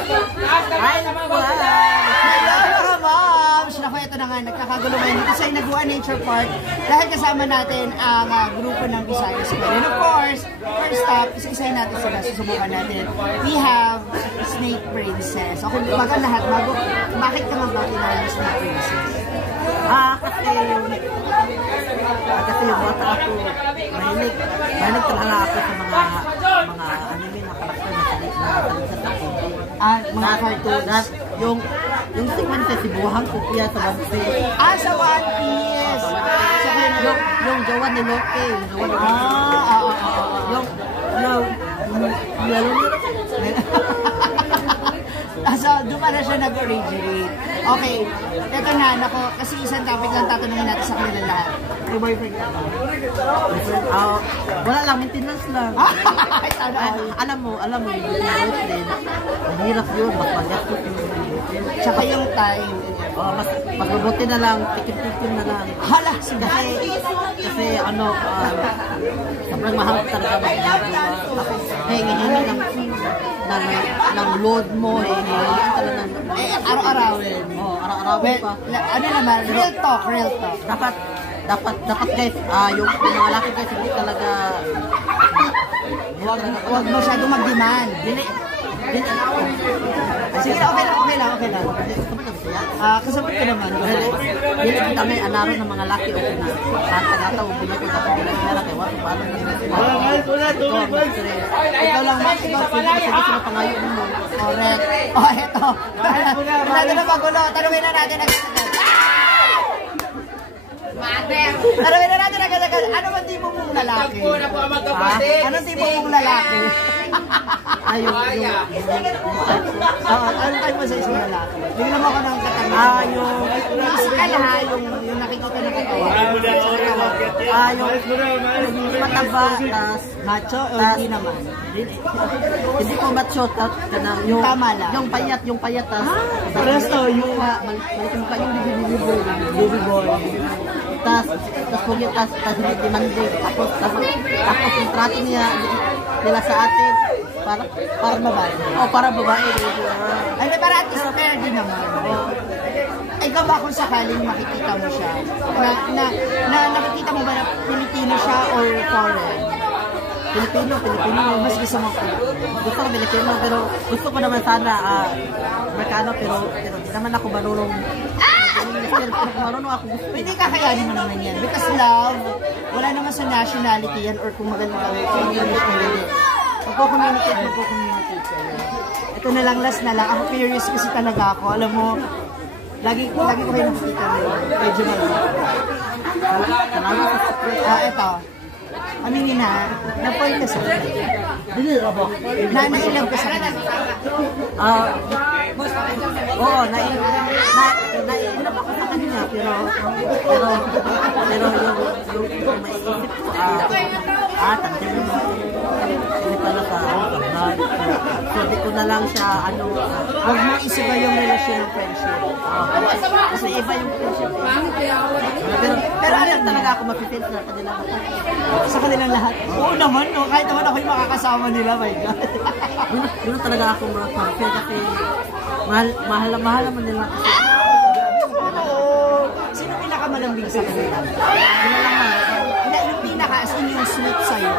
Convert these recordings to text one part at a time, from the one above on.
Hi, mga moms! Naku, ito na nga, nagkakagulo ngayon dito sa Inaguan Nature Park dahil kasama natin ang grupo ng Visayas Square. And of course, first stop, isa-isahin natin sila, susubukan natin. We have Snake Princess. Okay, baga lahat, bakit ka man ba tinawag Snake Princess? Kasi yung bata ako, mahilig talaga ako sa mga anime na karakter na salita sa TV. Mga cartoons. Yung sequence si Buhang Kupia sa One Piece. Sa One Piece! Yung jowa ni Loki. So, doon pala siya nag-originate. Okay, ito na, nako, kasi isang topic lang tatanungin natin sa kanila lahat. May boyfriend ka ba? Wala lang, maintenance lang. Alam mo, yung boyfriend, mahirap yun, mas magastos yung boyfriend. Tsaka yung time. Mas mabuti na lang, tikim-tikim na lang. Hala, kasi sobrang mahal talaga mag-ginagawa. Hingi-hingi ng load mo, araw-arawin. Araw-arawin pa. Ano naman, real talk. Dapat guys, yung mga laki guys, hindi talaga huwag masyadong mag-demand. Sige na, okay lang. Kasabot ko naman. Dili kita may anaro ng mga laki o na. Tata-tata, huwag mo ko tapos ginagkira kay Wato. Paano na ikaw lang, Max. Sige sila pangayo mo. Correct. Eto. Natin na magulo. Tanungin na natin agad-agad. Tanungin na natin agad-agad. Ano ba tipo mong lalaki? Anong tipo mong lalaki? Ano tayo mo sa isang lalaki? Bigyan mo ako ng katanungan. Yung yung nakikita na katawan. Yung mataba, macho o hindi naman? Hindi ko macho, yung payat, Presto, yung maliit yung baby boy. Tapos hindi demanding. Tapos yung trato nila sa atin, para babae. Para babae. Ay, para at least fair din naman. Ikaw ba kung sakaling makikita mo siya? Nakikita mo ba na Pilipino siya or foreign? Pilipino. Mas gusto mo ko. Gusto ko Pilipino, pero gusto ko naman sana Amerikano, pero hindi naman ako marunong. Marunong ako gusto. Hindi kakayanin mo naman yan. Because love, wala naman sa nationality yan or kung maganda magko-communicate kayo. Ito na lang, last na lang. Ako curious kasi talaga ako. Alam mo, lagi ko kayo nakikita nila. Medyo ito. Aminin na, na-point ka sa akin. Nailang ka sa akin. Oo, naiinap ako sa kanina, pero yung maiisip ko, tanggal naman. Hindi pala sa sabi ko na lang siya, huwag mo isiba yung relasyon ng friendship. Kasi iba yung friendship. Pero alam talaga ako mapipil sa kanila. Sa kanilang lahat? Oo naman, no? Kahit naman ako yung makakasama nila, my God. Doon talaga ako mapipil kasi mahal naman nila. Sino pinakamalambing sa kanila? Yung pinaka, as in yung sweet sa'yo.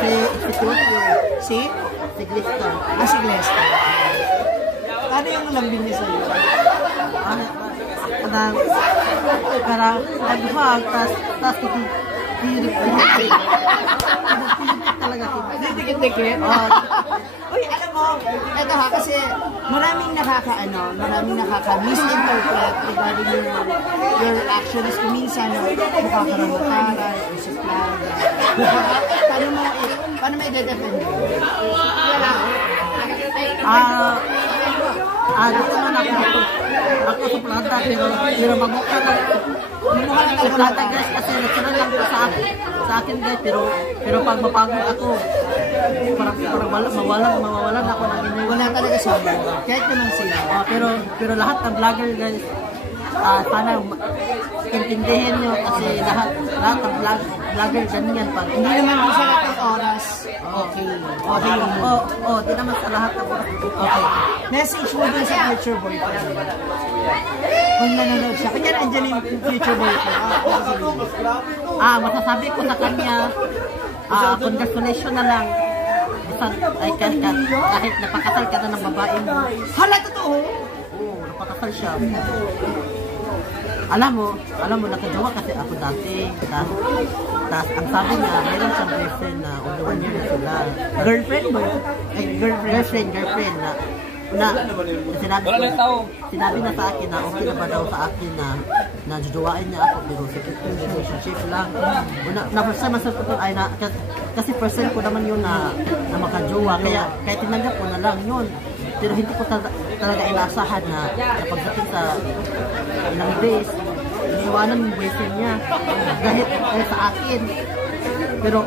Si Tokyo. Si Glester. Si Glester. Ano yung lambing niya sa'yo? Parang naghag, tas talaga. Dikit-dikit? Uy, alam mo, eto ha, kasi maraming nakaka-misinterpret regarding your actions. Minsan, mukha ka ng mataray, o suplada. Paano mo i-defend mo? Dito man ako suplada, pero magmukha na suplada guys, kasi natural lang po sa akin guys, pero pag mapagod ako, parang mawawalan ako ng inay. Wala talaga sa mga, kahit naman sila. Pero lahat ng vlogger guys, sana intindihin nyo kasi lahat ng vlogger ganyan pag Hindi naman sa lahat ng oras. Okay. Okay. di naman sa lahat ng oras. Okay. Message mo dun sa future boyfriend. Kung nanonood siya. Kanya nandiyan yung future boyfriend. Masasabi ko sa kanya, congratulations na lang. Kahit napakasal ka na ng babae mo. Hala, totoo? Oo, napakasal siya. Alam mo, nakajawa kasi ako dati. Tapos, ang sabi niya, mayroon siyang girlfriend na only 1 year na sila. Girlfriend mo yun? Girlfriend na sinabi na sa akin na okay na ba daw sa akin na jujuwain niya ako pero secret relationship lang. Na first time masal ko ay kasi first time ko naman yun na makajowa kaya tinanggap ko na lang yun. Pero hindi ko talaga inaasahan na pagdating sa ilang days, iniwanan yung boyfriend niya dahil sa akin. Pero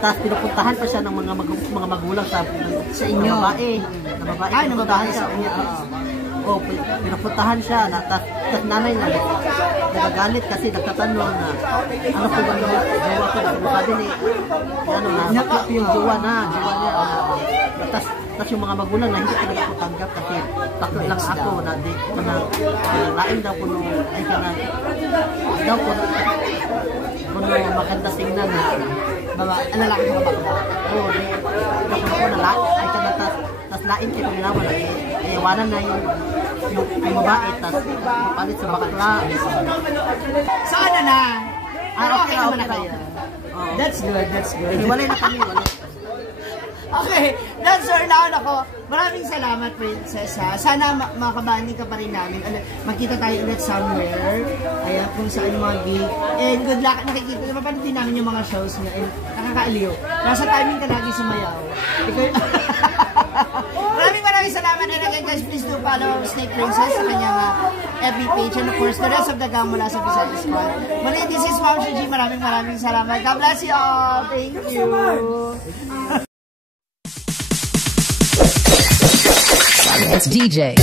tapos pinupuntahan pa siya ng mga magulang sa inyo. Na babae. Ay, nababae siya. Pinupuntahan siya. Tapos nanay na nagagalit kasi nagtatanong na ano po ba yung jowa ko. Sabi ni, nakap yung jowa niya. Tapos yung mga magulang na hindi talaga ako tanggap kasi takot lang ako na lain daw ko nung ay kanang daw ko maganda tingnan na lalaki ko ba? Oo, ako na ay kanang tas lain kayo kung naman ay iwanan na yung babae tas palit sa bakla. Saan na? Okay naman na kayo. That's good. Walay na kami, walay. Okay, that's all now. Ako, maraming salamat, Princess. Sana makabanding ka pa rin namin. Magkita tayo ulit somewhere. Ayan, kung saan mga gig. And good luck. Nakikita, napapanood din namin yung mga shows niya. And nakakaaliw. Nasa timing ka lagi sumayaw. Maraming salamat. And again, guys, please do follow Snake Princess sa kanyang FB page. And of course, the rest of the gang mula sa Visayas Squad. Muli, this is Ma'am Gigi. Maraming salamat. God bless you all. Thank you. It's DJ.